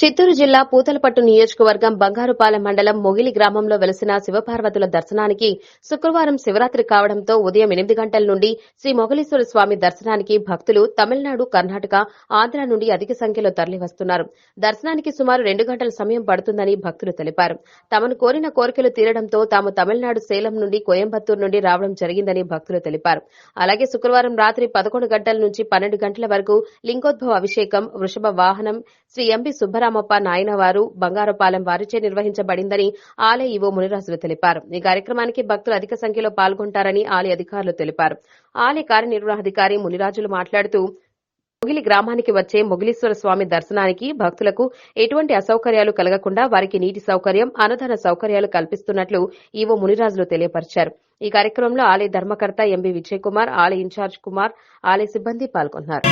చిత్తూరు జిల్లా పూతలపట్టు నియోజకవర్గం బంగారుపాలెం మండలం మొగిలి గ్రామంలో వెలసిన శివపార్వతుల దర్శనానికి శుక్రవారం శివరాత్రి కావడంతో ఉదయం 8 గంటల నుండి శ్రీ మొగలీశ్వర స్వామి దర్శనానికి భక్తులు తమిళనాడు, కర్ణాటక, ఆంధ్ర నుండి అధిక సంఖ్యలో తరలివస్తున్నారు. దర్శనానికి సుమారు 2 గంటల సమయం పడుతుందని భక్తులు తెలిపారు. తమను కోరిన కోరికలు తీరడంతో తాము తమిళనాడు సేలం నుండి కోయంబత్తూరు నుండి రావడం జరిగిందని భక్తులు తెలిపారు. అలాగే శుక్రవారం రాత్రి 11 గంటల నుంచి 12 గంటల వరకు లింగోద్భవ అభిషేకం, వృషభ వాహనం శ్రీ ఎంబి సుబ్బరామప్ప నాయనవారు బంగారుపాలెం వారిచే నిర్వహించబడిందని ఆలయ ఈవో మునిరాజులు తెలిపారు. ఈ కార్యక్రమానికి భక్తులు అధిక సంఖ్యలో పాల్గొంటారని ఆలయ అధికారులు తెలిపారు. ఆలయ కార్యనిర్వహణాధికారి మునిరాజులు మాట్లాడుతూ మొగిలి గ్రామానికి వచ్చే మొగిలీశ్వర స్వామి దర్శనానికి భక్తులకు ఎటువంటి అసౌకర్యాలు కలగకుండా వారికి నీటి సౌకర్యం, అన్నదాన సౌకర్యాలు కల్పిస్తున్నట్లు ఈవో మునిరాజులు తెలియపరిచారు. ఈ కార్యక్రమంలో ఆలయ ధర్మకర్త ఎంబి విజయ్ కుమార్, ఆలయ ఇన్ఛార్జ్ కుమార్, ఆలయ సిబ్బంది పాల్గొన్నారు.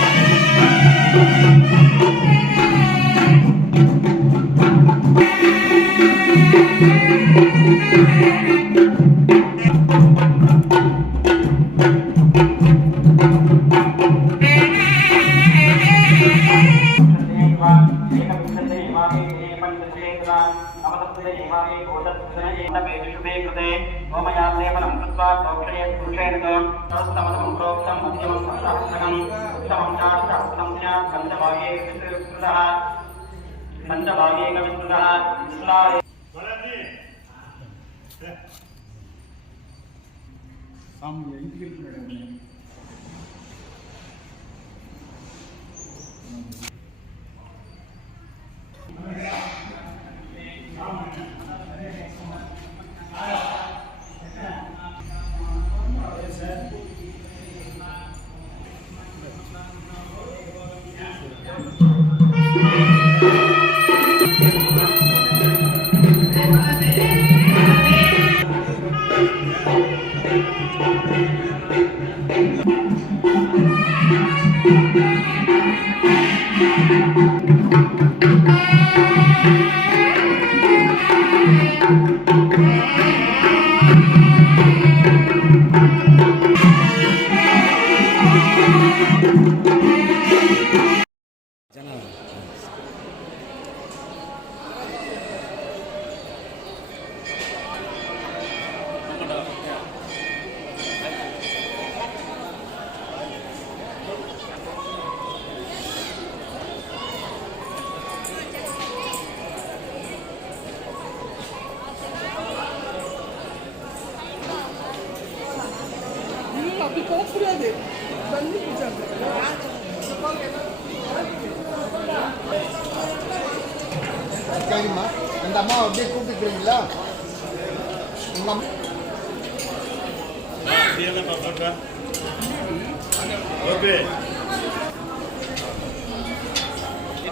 அந்த அம்மா அப்படியே கூப்பிட்டுக்கிறீங்களா?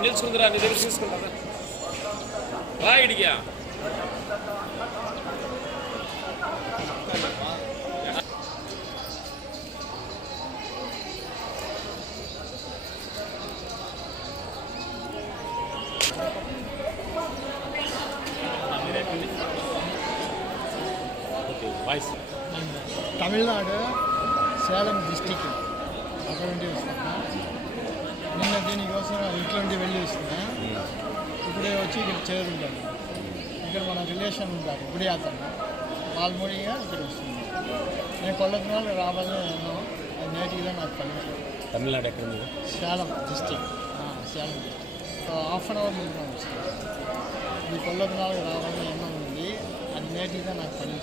నిల్చుకుందిరా నీ దగ్గర తీసుకుంటారా రా ఇడిగా తమిళనాడు సేలం డిస్టిక్ అక్కడ నుండి వస్తున్నా. నిన్న దీనికోసం ఇంట్లో నుండి వెళ్ళి వస్తున్నా. ఇప్పుడే వచ్చి ఇక్కడ చేరుంటాను. ఇక్కడ మన రిలేషన్ ఉంటారు గుడి అతను వాల్మూడిగా ఇక్కడ వస్తుంది. నేను కొల్లకునాలు రావాలని నేను అది నేటిగా నాకు పని. తమిళనాడు ఎక్కడ మీద? Salem district. Salem district half an hour ముందు వస్తుంది. ఈ కొల్లకునాలు రావాలని ఎన్నో ఉంది. అది నేటిగా నాకు పని.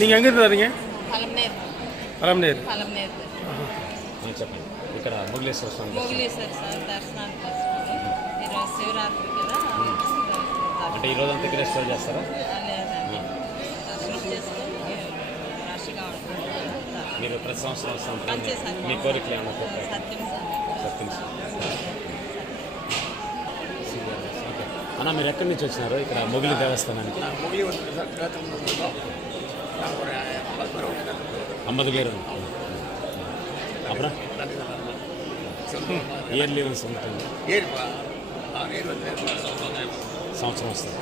நீங்கள் எங்கே இருந்து வரீங்க? పలమనేరు. చెప్పండి. ఇక్కడ మొగిలీశ్వర స్వామి దర్శనానికి వస్తున్నాము. ఈరోజు శివరాత్రి కదా. అంటే ఈ రోజంతా ఇక్కడ స్టే చేస్తారా? దర్శనం చేసుకొని రష్గా ఉంటుంది. మీరు ప్రతి సంవత్సరం వస్తాం. మీ కోరికలు ఏమన్నా సత్యం అన్న, మీరు ఎక్కడి నుంచి వచ్చినారు ఇక్కడ మొగిలి దేవస్థానానికి? 50 பேர் அப்புறம் ఇయర్లీ వన్స్ ఉంటుంది. సంవత్సరం వస్తుంది.